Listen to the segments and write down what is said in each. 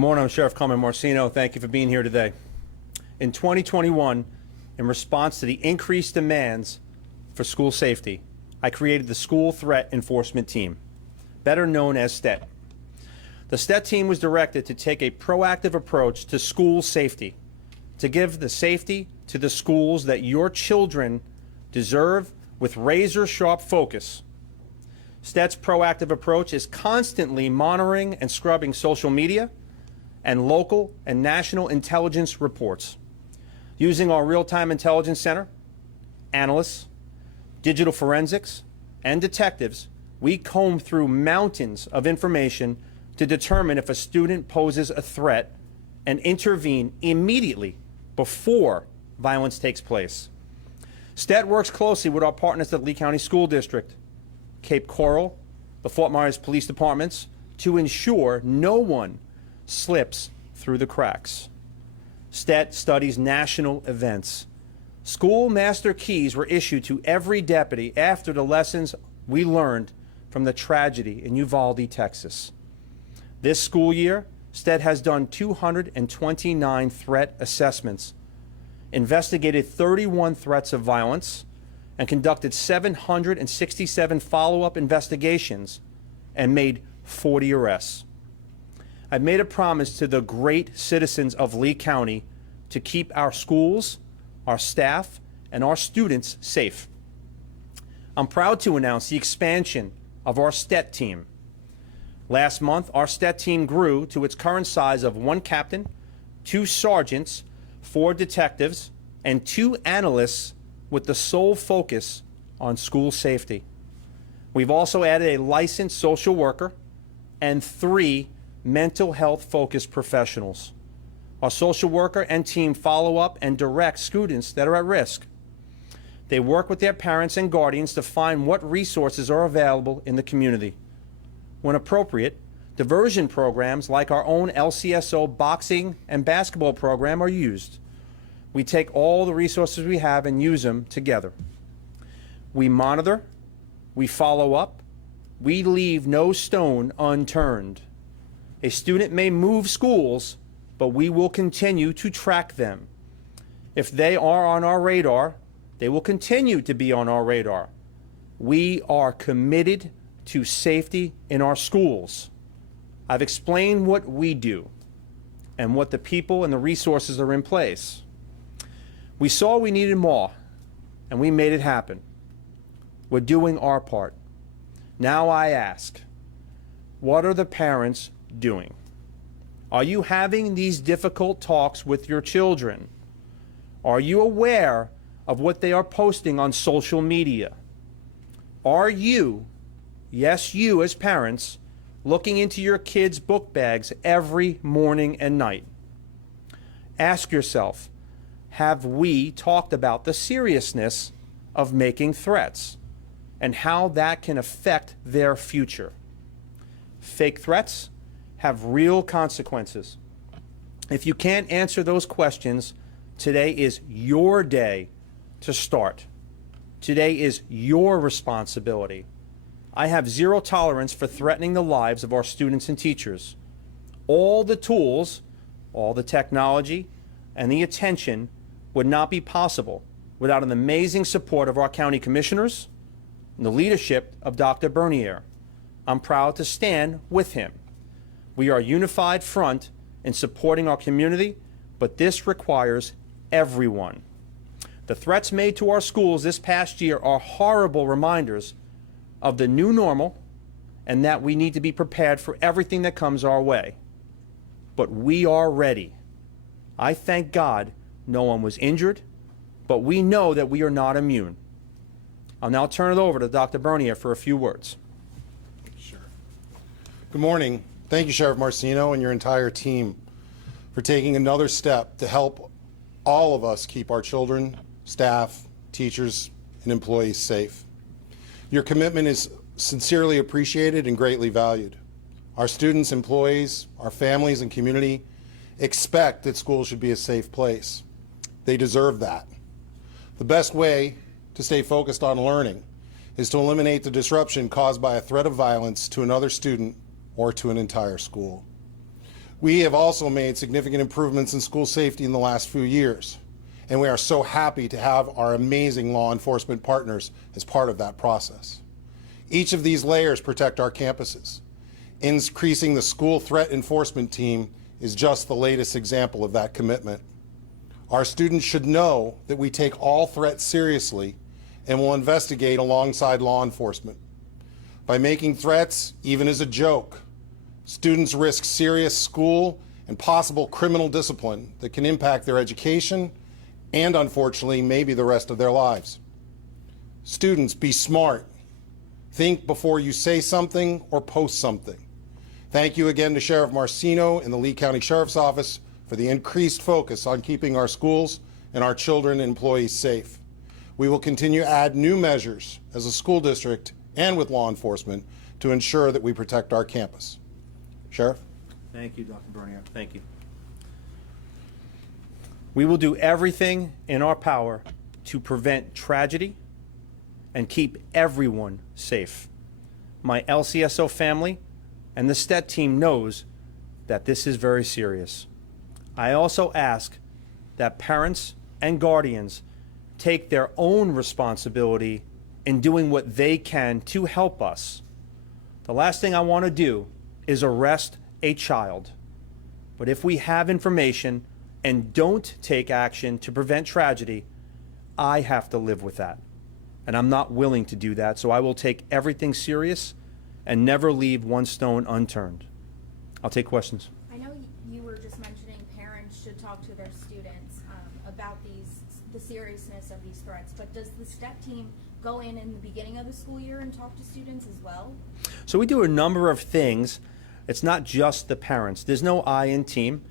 Good morning, I'm Sheriff Carmen Marcino. Thank you for being here today. In 2021, in response to the increased demands for school safety, I created the School Threat Enforcement Team, better known as STET. The STET team was directed to take a proactive approach to school safety, to give the safety to the schools that your children deserve with razor-sharp focus. STET's proactive approach is constantly monitoring and scrubbing social media and local and national intelligence reports. Using our real-time intelligence center, analysts, digital forensics, and detectives, we comb through mountains of information to determine if a student poses a threat and intervene immediately before violence takes place. STET works closely with our partners at Lee County School District, Cape Coral, the Fort Myers Police Departments, to ensure no one slips through the cracks. STET studies national events. School master keys were issued to every deputy after the lessons we learned from the tragedy in Uvalde, Texas. This school year, STET has done 229 threat assessments, investigated 31 threats of violence, and conducted 767 follow-up investigations and made 40 arrests. I've made a promise to the great citizens of Lee County to keep our schools, our staff, and our students safe. I'm proud to announce the expansion of our STET team. Last month, our STET team grew to its current size of 1 captain, 2 sergeants, 4 detectives, and 2 analysts with the sole focus on school safety. We've also added a licensed social worker and 3 mental health focused professionals. Our social worker and team follow up and direct students that are at risk. They work with their parents and guardians to find what resources are available in the community. When appropriate, diversion programs like our own LCSO boxing and basketball program are used. We take all the resources we have and use them together. We monitor, we follow up, we leave no stone unturned. A student may move schools, but we will continue to track them. If they are on our radar, they will continue to be on our radar. We are committed to safety in our schools. I've explained what we do and what the people and the resources are in place. We saw we needed more, and we made it happen. We're doing our part. Now I ask, what are the parents doing? Are you having these difficult talks with your children? Are you aware of what they are posting on social media? Are you, yes you as parents, looking into your kids' book bags every morning and night? Ask yourself, have we talked about the seriousness of making threats and how that can affect their future? Fake threats have real consequences. If you can't answer those questions, today is your day to start. Today is your responsibility. I have zero tolerance for threatening the lives of our students and teachers. All the tools, all the technology, and the attention would not be possible without an amazing support of our county commissioners and the leadership of Dr. Bernier. I'm proud to stand with him. We are a unified front in supporting our community, but this requires everyone. The threats made to our schools this past year are horrible reminders of the new normal and that we need to be prepared for everything that comes our way. But we are ready. I thank God no one was injured, but we know that we are not immune. I'll now turn it over to Dr. Bernier for a few words. Sure. Good morning. Thank you, Sheriff Marcino and your entire team for taking another step to help all of us keep our children, staff, teachers, and employees safe. Your commitment is sincerely appreciated and greatly valued. Our students, employees, our families, and community expect that school should be a safe place. They deserve that. The best way to stay focused on learning is to eliminate the disruption caused by a threat of violence to another student or to an entire school. We have also made significant improvements in school safety in the last few years, and we are so happy to have our amazing law enforcement partners as part of that process. Each of these layers protect our campuses. Increasing the school threat enforcement team is just the latest example of that commitment. Our students should know that we take all threats seriously and will investigate alongside law enforcement. By making threats, even as a joke, students risk serious school and possible criminal discipline that can impact their education and, unfortunately, maybe the rest of their lives. Students, be smart. Think before you say something or post something. Thank you again to Sheriff Marcino and the Lee County Sheriff's Office for the increased focus on keeping our schools and our children and employees safe. We will continue to add new measures as a school district and with law enforcement to ensure that we protect our campus. Sheriff? Thank you, Dr. Bernier. Thank you. We will do everything in our power to prevent tragedy and keep everyone safe. My LCSO family and the STET team knows that this is very serious. I also ask that parents and guardians take their own responsibility in doing what they can to help us. The last thing I want to do is arrest a child. But if we have information and don't take action to prevent tragedy, I have to live with that. And I'm not willing to do that, so I will take everything serious and never leave one stone unturned. I'll take questions. I know you were just mentioning parents should talk to their students about the seriousness of these threats, but does the STEP team go in the beginning of the school year and talk to students as well? So we do a number of things. It's not just the parents. There's no I in team.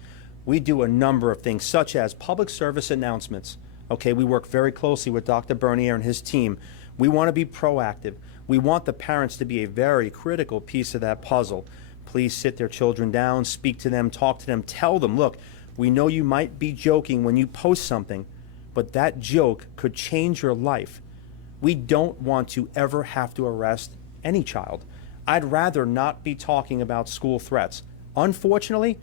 We do a number of things, such as public service announcements. Okay, we work very closely with Dr. Bernier and his team. We want to be proactive. We want the parents to be a very critical piece of that puzzle. Please sit their children down, speak to them, talk to them, tell them, look, we know you might be joking when you post something, but that joke could change your life. We don't want to ever have to arrest any child. I'd rather not be talking about school threats. Unfortunately,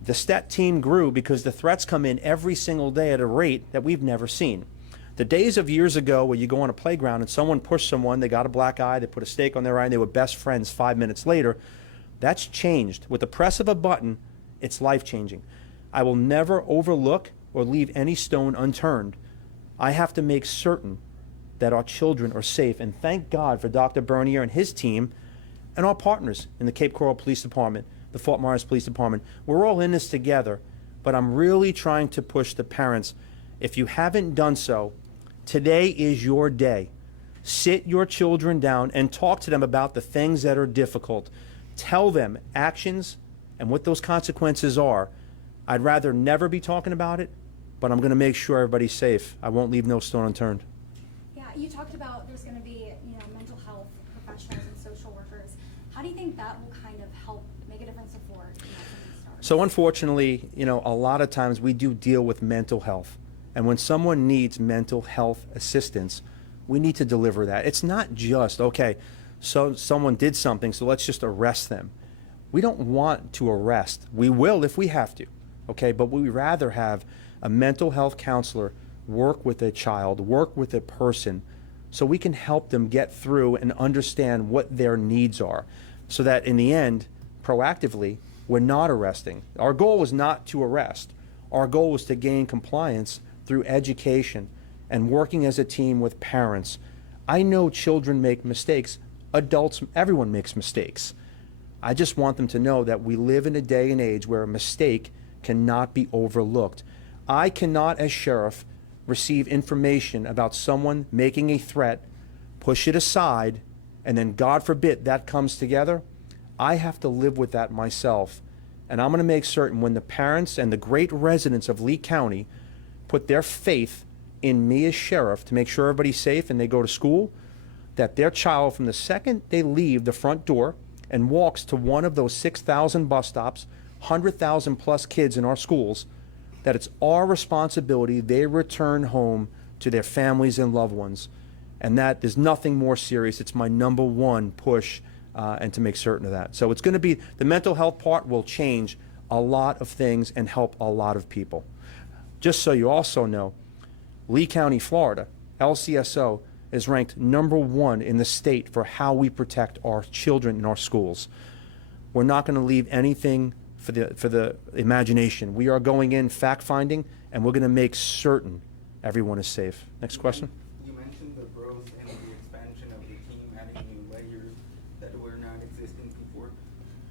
the STET team grew because the threats come in every single day at a rate that we've never seen. The days of years ago where you go on a playground and someone pushed someone, they got a black eye, they put a stake on their eye, and they were best friends 5 minutes later, that's changed. With the press of a button, it's life-changing. I will never overlook or leave any stone unturned. I have to make certain that our children are safe, and thank God for Dr. Bernier and his team and our partners in the Cape Coral Police Department, the Fort Myers Police Department. We're all in this together, but I'm really trying to push the parents. If you haven't done so, today is your day. Sit your children down and talk to them about the things that are difficult. Tell them actions and what those consequences are. I'd rather never be talking about it, but I'm going to make sure everybody's safe. I won't leave no stone unturned. Yeah, you talked about there's going to be, mental health professionals and social workers. How do you think that will kind of help make a difference before something starts? So unfortunately, a lot of times we do deal with mental health. And when someone needs mental health assistance, we need to deliver that. It's not just, okay, so someone did something, so let's just arrest them. We don't want to arrest. We will if we have to, okay? But we'd rather have a mental health counselor work with a child, work with a person, so we can help them get through and understand what their needs are, so that in the end, proactively, we're not arresting. Our goal is not to arrest. Our goal is to gain compliance through education and working as a team with parents. I know children make mistakes. Adults, everyone makes mistakes. I just want them to know that we live in a day and age where a mistake cannot be overlooked. I cannot, as sheriff, receive information about someone making a threat, push it aside, and then God forbid that comes together. I have to live with that myself. And I'm going to make certain when the parents and the great residents of Lee County put their faith in me as sheriff to make sure everybody's safe and they go to school, that their child, from the second they leave the front door and walks to one of those 6,000 bus stops, 100,000 plus kids in our schools, that it's our responsibility they return home to their families and loved ones. And that there's nothing more serious. It's my number one push and to make certain of that. So it's going to be, the mental health part will change a lot of things and help a lot of people. Just so you also know, Lee County, Florida, LCSO is ranked #1 in the state for how we protect our children in our schools. We're not going to leave anything for the imagination. We are going in fact-finding, and we're going to make certain everyone is safe. Next question. You mentioned the growth and the expansion of the team, adding new layers that were not existing before.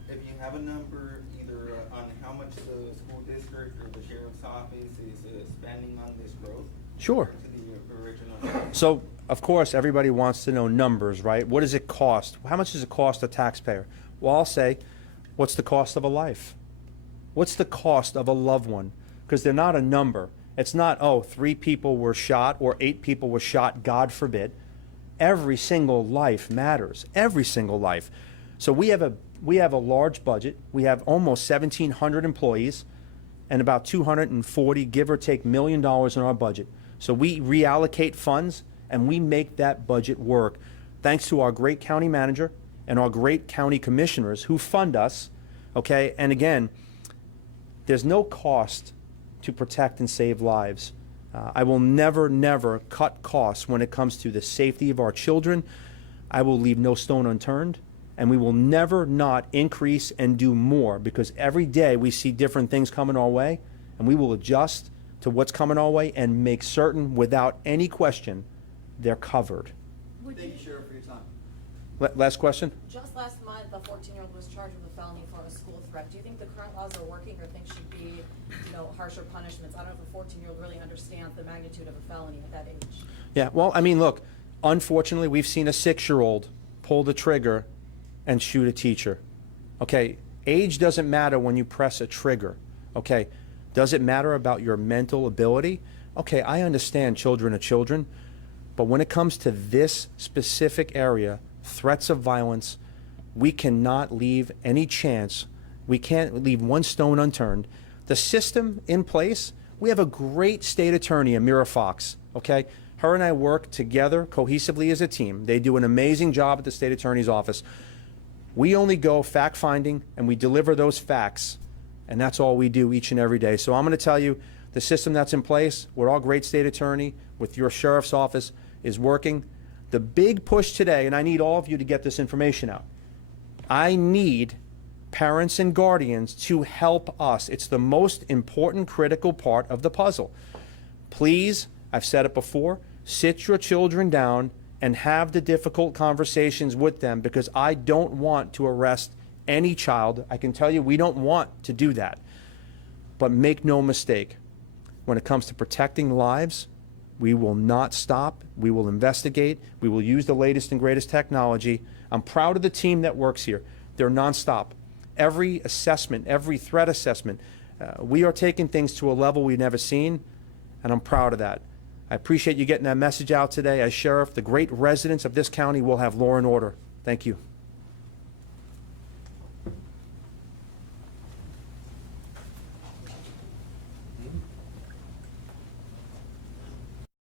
If you have a number either on how much the school district or the sheriff's office is spending on this growth? Sure. To the original. So, of course, everybody wants to know numbers, right? What does it cost? How much does it cost a taxpayer? Well, I'll say, what's the cost of a life? What's the cost of a loved one? Because they're not a number. It's not, oh, 3 people were shot or 8 people were shot, God forbid. Every single life matters, every single life. So we have a large budget. We have almost 1,700 employees and about 240, give or take, $1 million in our budget. So we reallocate funds and we make that budget work thanks to our great county manager and our great county commissioners who fund us, okay? And again, there's no cost to protect and save lives. I will never, never cut costs when it comes to the safety of our children. I will leave no stone unturned, and we will never not increase and do more, because every day we see different things coming our way, and we will adjust to what's coming our way and make certain, without any question, they're covered. Would Thank you, Sheriff, for your time. Last question? Just last month, a 14-year-old was charged with a felony for a school threat. Do you think the current laws are working, or think should be, harsher punishments? I don't know if a 14-year-old really understands the magnitude of a felony at that age. Yeah, well, I mean, look, unfortunately, we've seen a 6-year-old pull the trigger and shoot a teacher. Okay, age doesn't matter when you press a trigger. Okay, does it matter about your mental ability? Okay, I understand children are children, but when it comes to this specific area, threats of violence, we cannot leave any chance. We can't leave one stone unturned. The system in place, we have a great state attorney, Amira Fox, okay? Her and I work together cohesively as a team. They do an amazing job at the state attorney's office. We only go fact-finding, and we deliver those facts, and that's all we do each and every day. So I'm going to tell you, the system that's in place with our great state attorney, with your sheriff's office, is working. The big push today, and I need all of you to get this information out, I need parents and guardians to help us. It's the most important, critical part of the puzzle. Please, I've said it before, sit your children down and have the difficult conversations with them, because I don't want to arrest any child. I can tell you we don't want to do that. But make no mistake, when it comes to protecting lives, we will not stop. We will investigate. We will use the latest and greatest technology. I'm proud of the team that works here. They're nonstop. Every assessment, every threat assessment, we are taking things to a level we've never seen, and I'm proud of that. I appreciate you getting that message out today. As sheriff, the great residents of this county will have law and order. Thank you.